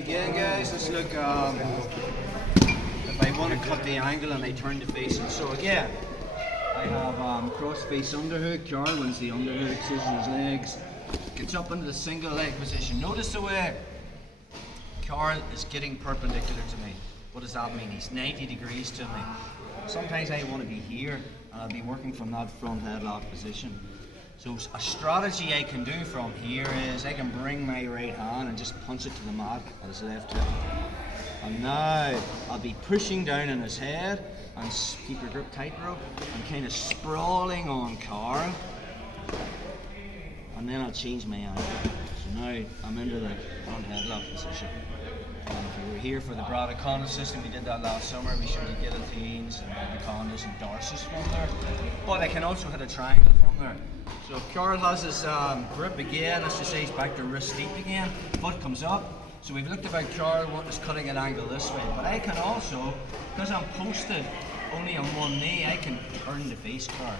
Again, guys, let's look if I want to cut the angle and I turn the facing. So again, I have cross face underhook. Carl wins the underhook, scissors his legs, gets up into the single leg position. Notice the way Carl is getting perpendicular to me. What does that mean? He's 90 degrees to me. Sometimes I want to be here and I'll be working from that front headlock position. So a strategy I can do from here is I can bring my right hand and just punch it to the mat at his left hip. And now I'll be pushing down on his head and keep your grip tight, bro. I'm kind of sprawling on Carl. And then I'll change my angle. So now I'm into the front headlock position. And if you were here for the Bradicon system, we did that last summer. We showed you guillotines and Bradycondas and Darces from there. But I can also hit a triangle from there. So if Carl has his grip again, let's just say he's back to wrist deep again, foot comes up. So we've looked about Carl wanting his cutting at angle this way, but I can also, because I'm posted only on one knee, I can turn the face Carl.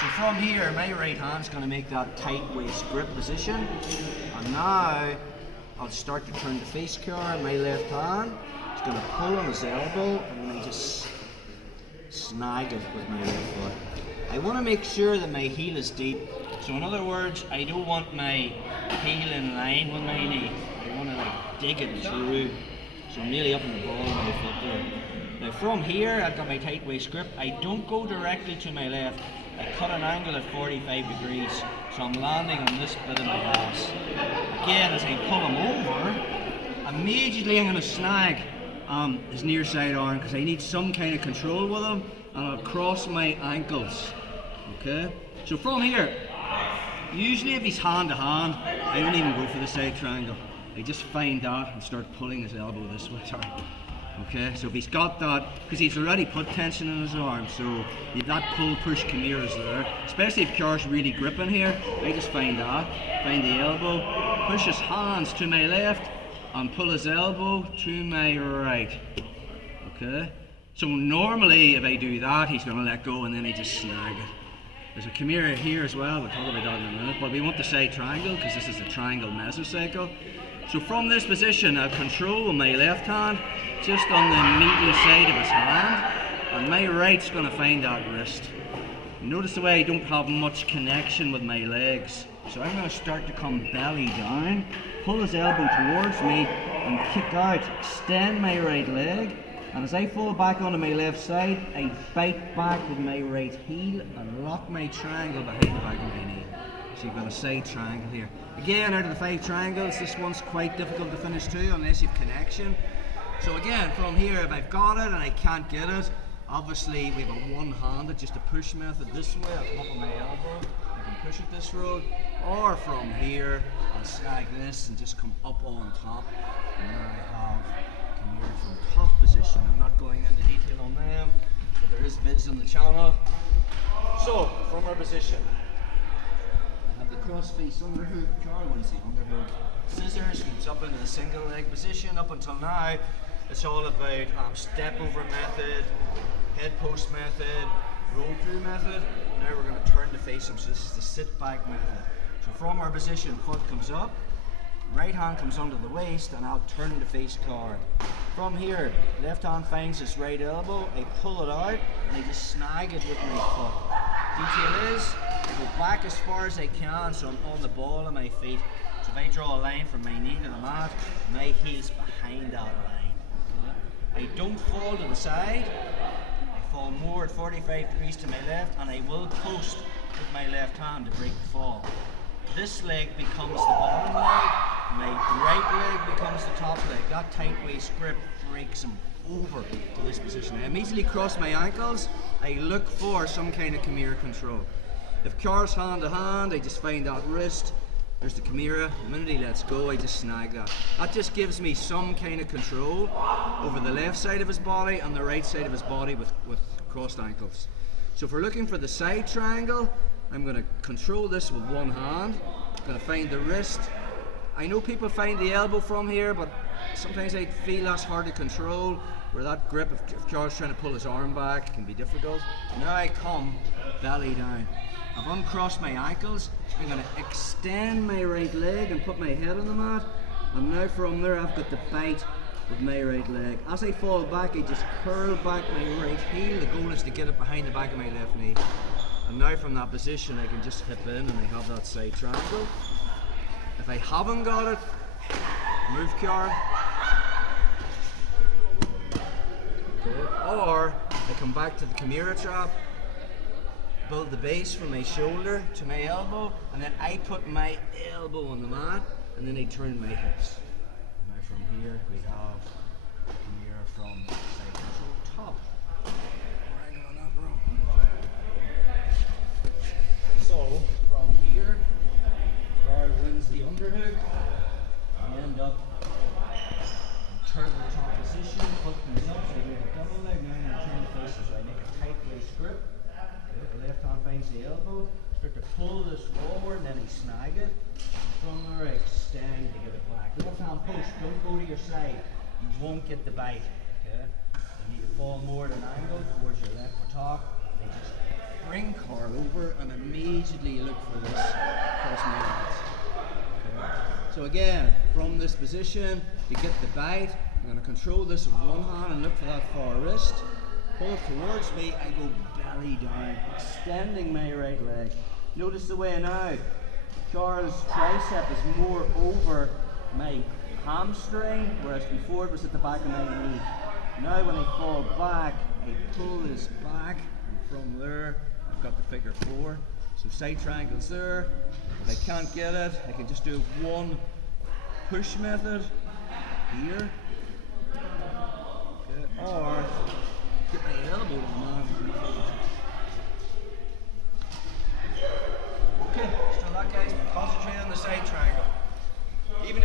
So from here, my right hand's going to make that tight waist grip position, and now I'll start to turn the face Carl. My left hand is going to pull on his elbow, and then I just snag it with my left foot. I want to make sure that my heel is deep. So in other words, I don't want my heel in line with my knee. I want to like dig it through. So I'm nearly up in the ball of my foot there. Now from here, I've got my tight waist grip. I don't go directly to my left. I cut an angle at 45 degrees. So I'm landing on this bit of my ass. Again, as I pull him over, immediately I'm going to snag his near side arm because I need some kind of control with him. And I'll cross my ankles, okay? So from here, usually if he's hand to hand, I don't even go for the side triangle. I just find that and start pulling his elbow this way, okay? So if he's got that, because he's already put tension in his arm, so if that pull-push Chimera's there, especially if Car's really gripping here, I just find that, find the elbow, push his hands to my left, and pull his elbow to my right, okay? So normally if I do that, he's going to let go and then I just snag it. There's a Chimera here as well, we'll talk about that in a minute, but we want the side triangle because this is the triangle mesocycle. So from this position, I'll control with my left hand just on the medial side of his hand, and my right's going to find that wrist. Notice the way I don't have much connection with my legs. So I'm going to start to come belly down, pull his elbow towards me and kick out, extend my right leg. And as I fall back onto my left side, I bite back with my right heel and lock my triangle behind the back of my knee. So you've got a side triangle here. Again, out of the 5 triangles, this one's quite difficult to finish too unless you have connection. So again, from here, if I've got it and I can't get it, obviously we have a one-handed, just a push method this way. I'll come up with my elbow, I can push it this road. Or from here, I'll snag this and just come up on top. And then I have Chimera from top position. I'm not going into detail on them, but there is vids on the channel. So, from our position, I have the cross face underhook. Carl wins the underhook. Scissors moves up into the single leg position. Up until now, it's all about step over method, head post method, roll through method. Now we're going to turn to face him. So this is the sit back method. So from our position, foot comes up. Right hand comes under the waist and I'll turn the face card. From here, left hand finds his right elbow, I pull it out and I just snag it with my foot. Detail is, I go back as far as I can so I'm on the ball of my feet. So if I draw a line from my knee to the mat, my heel's behind that line. Okay? I don't fall to the side, I fall more at 45 degrees to my left and I will post with my left hand to break the fall. This leg becomes the bottom leg, my right leg becomes the top leg. That tight waist grip breaks him over to this position. I immediately cross my ankles, I look for some kind of Chimera control. If Car's hand to hand, I just find that wrist, there's the Chimera. The minute he lets go, I just snag that. That just gives me some kind of control over the left side of his body and the right side of his body with crossed ankles. So if we're looking for the side triangle, I'm going to control this with one hand. I'm going to find the wrist. I know people find the elbow from here, but sometimes I feel that's hard to control, where that grip, if Carl's trying to pull his arm back, can be difficult. Now I come belly down. I've uncrossed my ankles. I'm going to extend my right leg and put my head on the mat. And now from there I've got the bite with my right leg. As I fall back, I just curl back my right heel. The goal is to get it behind the back of my left knee. And now from that position I can just hip in and I have that side triangle. If I haven't got it, move car. Okay. Or I come back to the Chimera trap, build the base from my shoulder to my elbow, and then I put my elbow on the mat, and then I turn my hips. Now from here we have Chimera from side control top. Right on that, bro. So from here, guard wins the underhook, and end up turn to the top position, put things up, so we have a double leg. Now I'm going to turn the faces, so I make a tight waist grip. The left hand finds the elbow, start to pull this forward, and then I snag it. From there, I extend to get it back. Left hand push, don't go to your side. You won't get the bite. Okay? You need to fall more at an angle towards your left for top. They just bring car over and immediately look for this cross my legs. Okay? So again, from this position, to get the bite, I'm going to control this with one hand and look for that far wrist. Pull it towards me and go belly down, extending my right leg. Notice the way now, Charles' tricep is more over my hamstring, whereas before it was at the back of my knee. Now when I fall back, I pull this back, and from there, I've got the figure 4. So side triangles there. If I can't get it, I can just do one push method here. Okay. Or get my elbow on that. Okay, so that guy's concentrating on the side triangle.